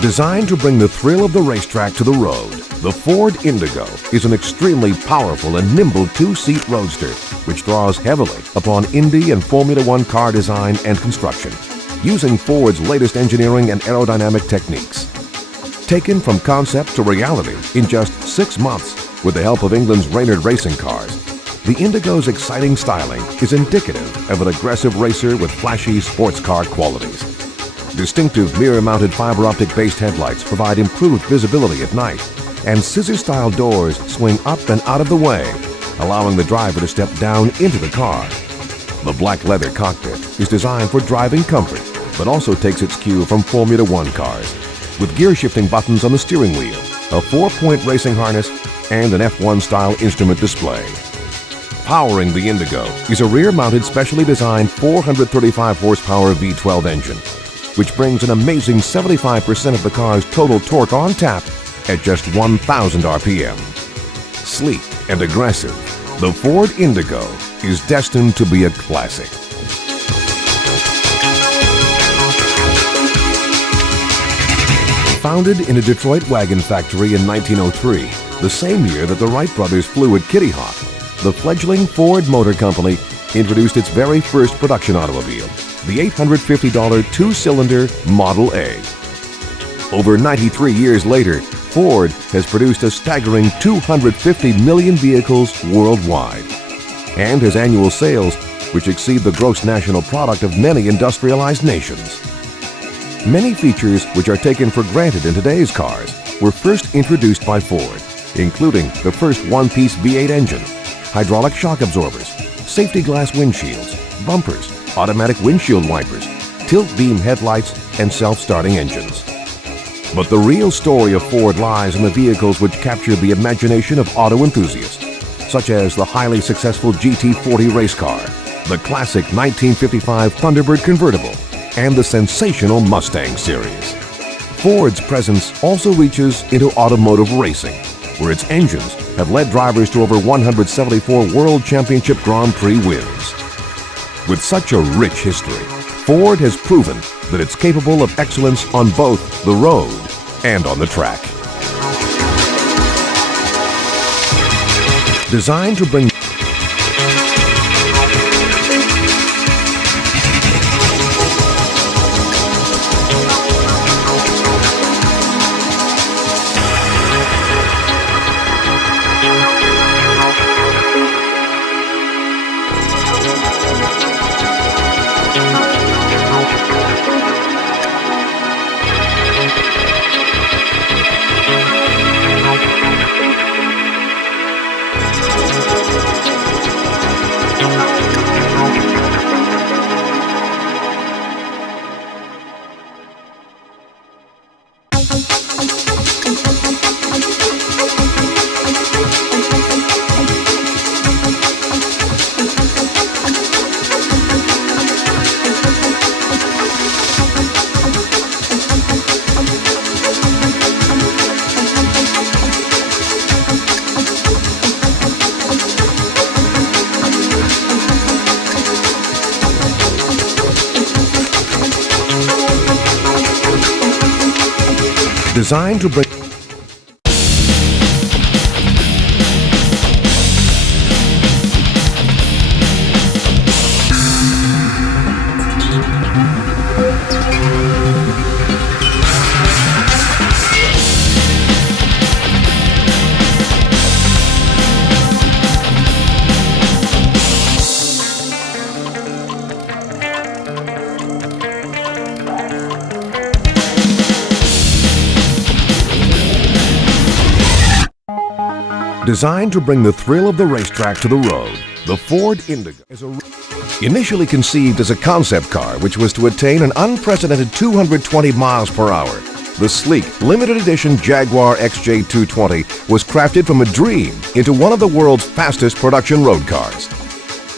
Designed to bring the thrill of the racetrack to the road, the Ford Indigo is an extremely powerful and nimble two-seat roadster which draws heavily upon Indy and Formula One car design and construction, using Ford's latest engineering and aerodynamic techniques. Taken from concept to reality in just 6 months with the help of England's Reynard racing cars, the Indigo's exciting styling is indicative of an aggressive racer with flashy sports car qualities. Distinctive mirror-mounted fiber optic-based headlights provide improved visibility at night, and scissor-style doors swing up and out of the way, allowing the driver to step down into the car. The black leather cockpit is designed for driving comfort, but also takes its cue from Formula One cars, with gear-shifting buttons on the steering wheel, a 4-point racing harness, and an F1-style instrument display. Powering the Indigo is a rear-mounted specially designed 435 horsepower V12 engine, which brings an amazing 75% of the car's total torque on tap at just 1,000 RPM. Sleek and aggressive, the Ford Indigo is destined to be a classic. Founded in a Detroit wagon factory in 1903, the same year that the Wright brothers flew at Kitty Hawk, the fledgling Ford Motor Company introduced its very first production automobile, the $850 two-cylinder Model A. Over 93 years later, Ford has produced a staggering 250 million vehicles worldwide, and has annual sales which exceed the gross national product of many industrialized nations. Many features which are taken for granted in today's cars were first introduced by Ford, including the first one-piece V8 engine, hydraulic shock absorbers, safety glass windshields, bumpers, automatic windshield wipers, tilt beam headlights, and self-starting engines. But the real story of Ford lies in the vehicles which captured the imagination of auto enthusiasts, such as the highly successful GT40 race car, the classic 1955 Thunderbird convertible, and the sensational Mustang series. Ford's presence also reaches into automotive racing, where its engines have led drivers to over 174 World Championship Grand Prix wins. With such a rich history, Ford has proven that it's capable of excellence on both the road and on the track. Designed to bring designed to bring Designed to bring the thrill of the racetrack to the road, the Ford Indigo is initially conceived as a concept car which was to attain an unprecedented 220 miles per hour. The sleek, limited edition Jaguar XJ220 was crafted from a dream into one of the world's fastest production road cars.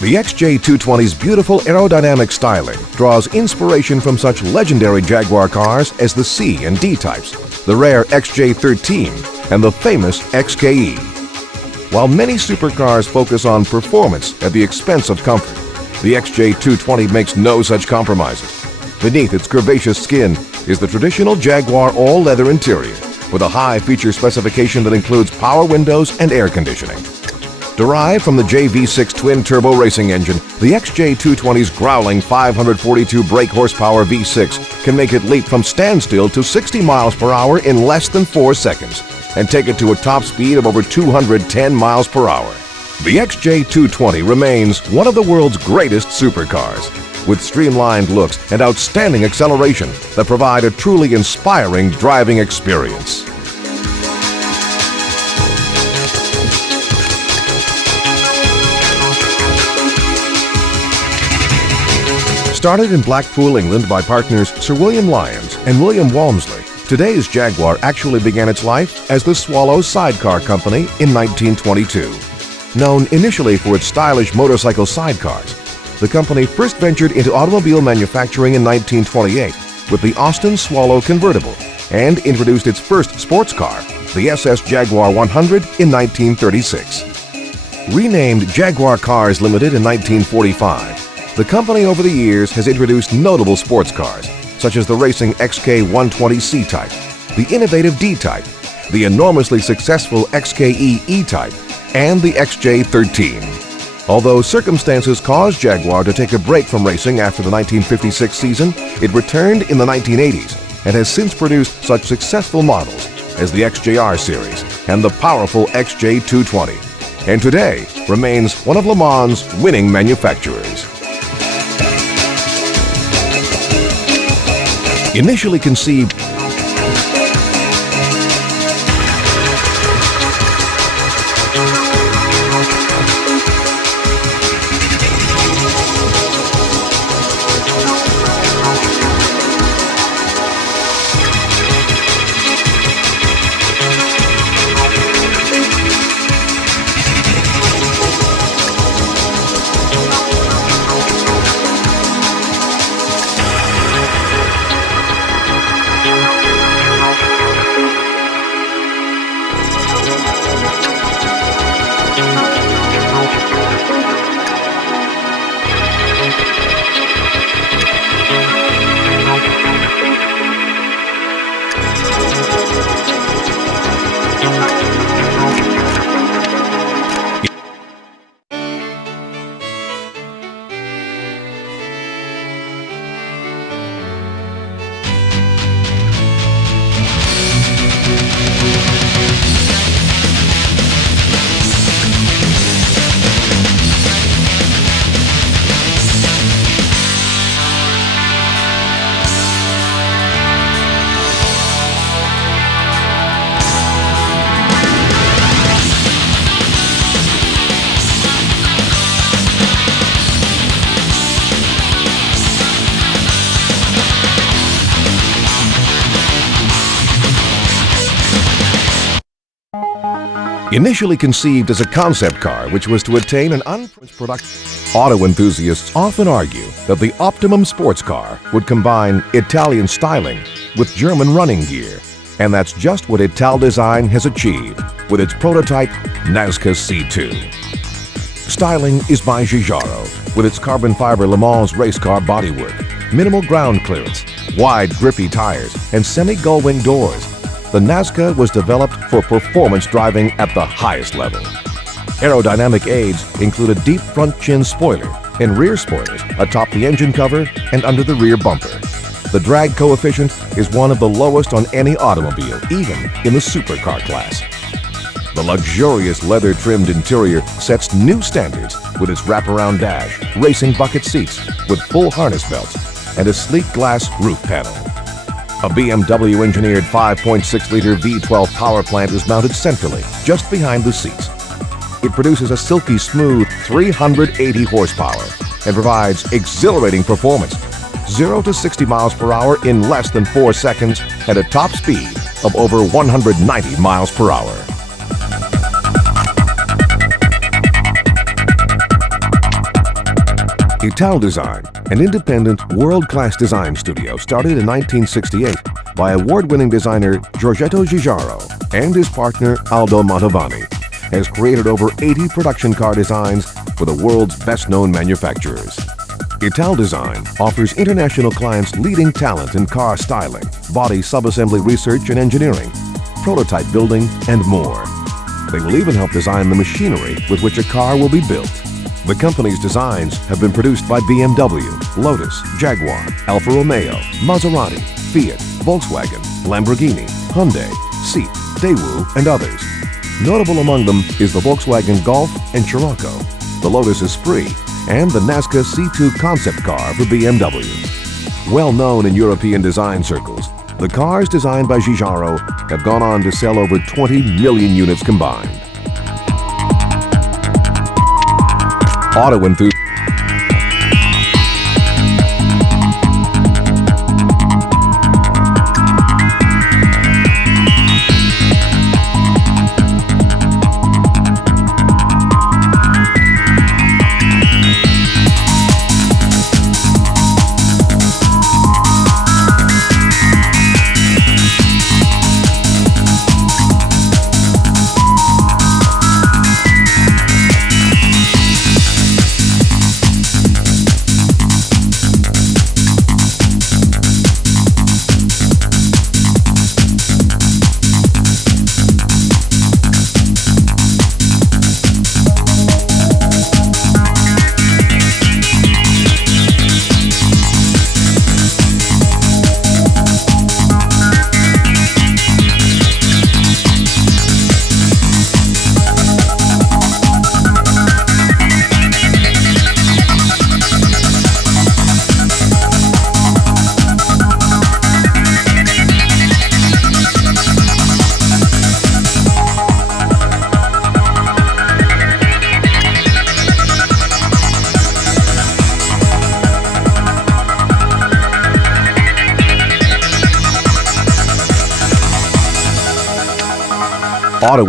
The XJ220's beautiful aerodynamic styling draws inspiration from such legendary Jaguar cars as the C and D types, the rare XJ13, and the famous XKE. While many supercars focus on performance at the expense of comfort, the XJ220 makes no such compromises. Beneath its curvaceous skin is the traditional Jaguar all-leather interior with a high feature specification that includes power windows and air conditioning. Derived from the JV6 twin-turbo racing engine, the XJ220's growling 542 brake horsepower V6 can make it leap from standstill to 60 miles per hour in less than 4 seconds and take it to a top speed of over 210 miles per hour. The XJ220 remains one of the world's greatest supercars, with streamlined looks and outstanding acceleration that provide a truly inspiring driving experience. Started in Blackpool, England by partners Sir William Lyons and William Walmsley, today's Jaguar actually began its life as the Swallow Sidecar Company in 1922. Known initially for its stylish motorcycle sidecars, the company first ventured into automobile manufacturing in 1928 with the Austin Swallow convertible and introduced its first sports car, the SS Jaguar 100, in 1936. Renamed Jaguar Cars Limited in 1945, the company over the years has introduced notable sports cars, such as the racing XK120 C-Type, the innovative D-Type, the enormously successful XKE E-Type, and the XJ13. Although circumstances caused Jaguar to take a break from racing after the 1956 season, it returned in the 1980s and has since produced such successful models as the XJR series and the powerful XJ220, and today remains one of Le Mans' winning manufacturers. Initially conceived Initially conceived as a concept car which was to attain an unprecedented production, auto enthusiasts often argue that the optimum sports car would combine Italian styling with German running gear, and that's just what Ital Design has achieved with its prototype Nazca C2. Styling is by Giugiaro with its carbon fiber Le Mans race car bodywork, minimal ground clearance, wide grippy tires, and semi-gull-wing doors. The Nazca was developed for performance driving at the highest level. Aerodynamic aids include a deep front chin spoiler and rear spoilers atop the engine cover and under the rear bumper. The drag coefficient is one of the lowest on any automobile, even in the supercar class. The luxurious leather-trimmed interior sets new standards with its wraparound dash, racing bucket seats with full harness belts, and a sleek glass roof panel. A BMW-engineered 5.6-liter V12 power plant is mounted centrally, just behind the seats. It produces a silky smooth 380 horsepower and provides exhilarating performance, 0 to 60 miles per hour in less than 4 seconds at a top speed of over 190 miles per hour. Ital Design, an independent, world-class design studio started in 1968 by award-winning designer Giorgetto Giugiaro and his partner Aldo Mantovani, has created over 80 production car designs for the world's best-known manufacturers. Ital Design offers international clients leading talent in car styling, body subassembly research and engineering, prototype building, and more. They will even help design the machinery with which a car will be built. The company's designs have been produced by BMW, Lotus, Jaguar, Alfa Romeo, Maserati, Fiat, Volkswagen, Lamborghini, Hyundai, Seat, Daewoo, and others. Notable among them is the Volkswagen Golf and Scirocco, the Lotus Esprit, and the Nazca C2 concept car for BMW. Well known in European design circles, the cars designed by Giugiaro have gone on to sell over 20 million units combined. Auto enthusiasts. Auto.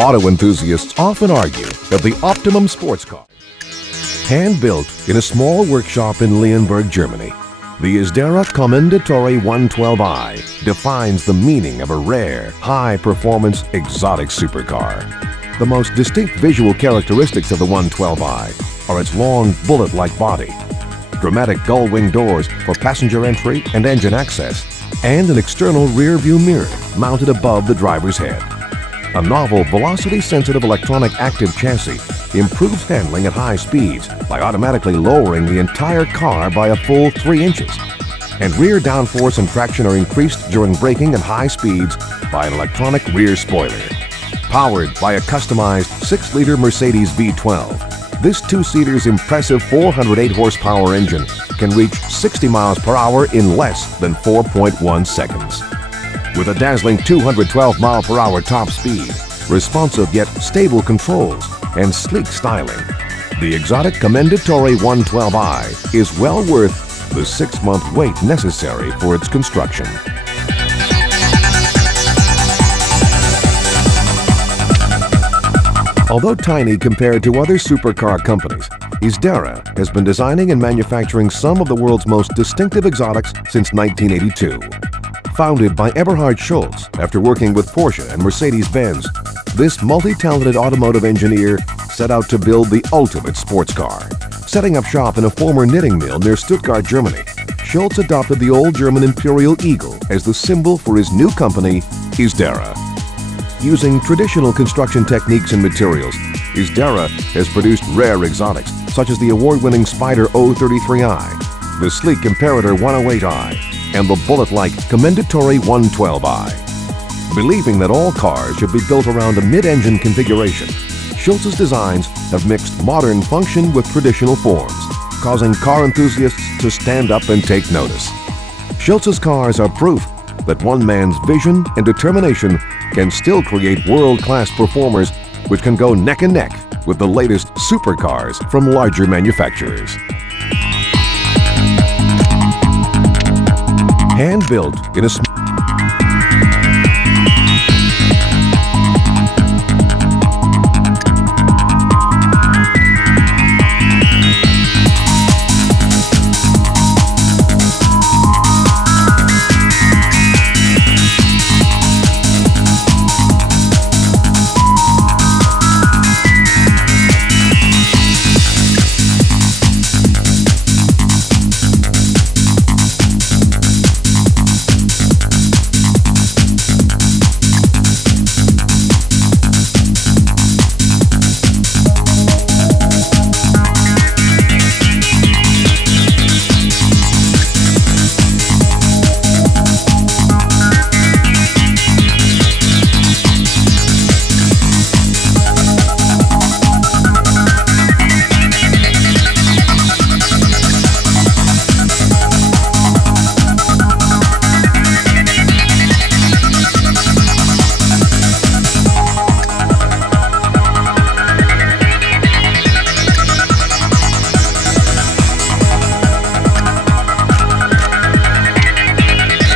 Auto enthusiasts often argue that the optimum sports car, hand-built in a small workshop in Leonberg, Germany, the Izdara Commendatore 112i defines the meaning of a rare, high-performance, exotic supercar. The most distinct visual characteristics of the 112i are its long, bullet-like body, dramatic gull-wing doors for passenger entry and engine access, and an external rear-view mirror mounted above the driver's head. A novel velocity-sensitive electronic active chassis improves handling at high speeds by automatically lowering the entire car by a full 3 inches. And rear downforce and traction are increased during braking at high speeds by an electronic rear spoiler. Powered by a customized 6-liter Mercedes V12, this two-seater's impressive 408 horsepower engine can reach 60 miles per hour in less than 4.1 seconds. With a dazzling 212 mile per hour top speed, responsive yet stable controls, and sleek styling, the exotic Commendatore 112i is well worth the 6-month wait necessary for its construction. Although tiny compared to other supercar companies, Izdara has been designing and manufacturing some of the world's most distinctive exotics since 1982. Founded by Eberhard Schultz after working with Porsche and Mercedes-Benz, this multi-talented automotive engineer set out to build the ultimate sports car. Setting up shop in a former knitting mill near Stuttgart, Germany, Schultz adopted the old German imperial eagle as the symbol for his new company, Izdara. Using traditional construction techniques and materials, Izdara has produced rare exotics such as the award-winning Spider 033i, the sleek Imperator 108i, and the bullet-like Commendatore 112i. Believing that all cars should be built around a mid-engine configuration, Schultz's designs have mixed modern function with traditional forms, causing car enthusiasts to stand up and take notice. Schultz's cars are proof that one man's vision and determination can still create world-class performers which can go neck and neck with the latest supercars from larger manufacturers. Hand-built in a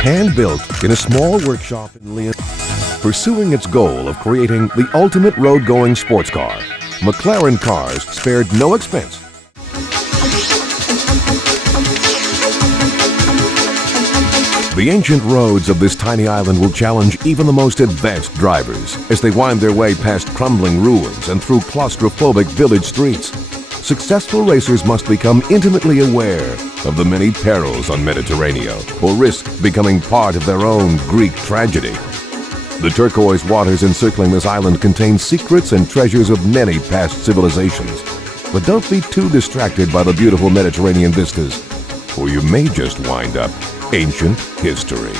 Hand-built in a small workshop in Lyon, pursuing its goal of creating the ultimate road-going sports car, McLaren cars spared no expense. The ancient roads of this tiny island will challenge even the most advanced drivers as they wind their way past crumbling ruins and through claustrophobic village streets. Successful racers must become intimately aware of the many perils on Mediterranean or risk becoming part of their own Greek tragedy. The turquoise waters encircling this island contain secrets and treasures of many past civilizations. But don't be too distracted by the beautiful Mediterranean vistas, or you may just wind up ancient history.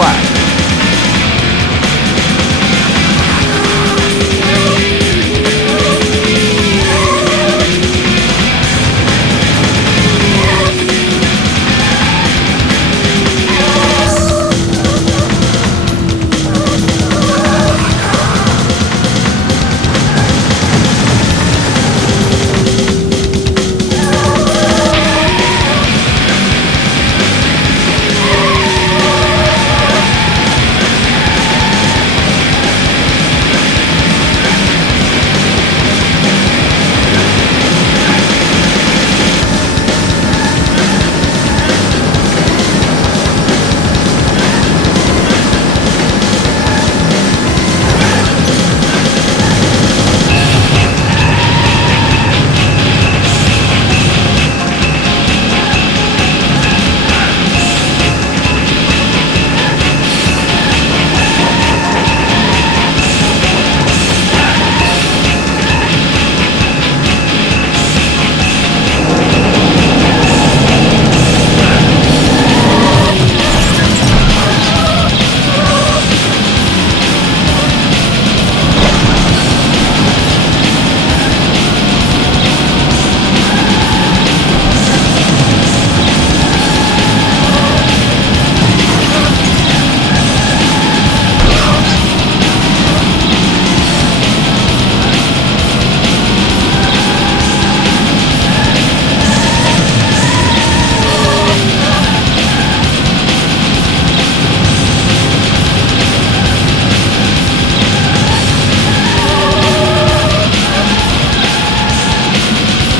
flag.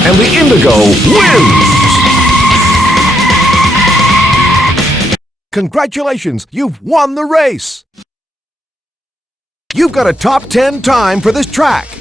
And the Indigo wins! Congratulations, you've won the race! You've got a top 10 time for this track.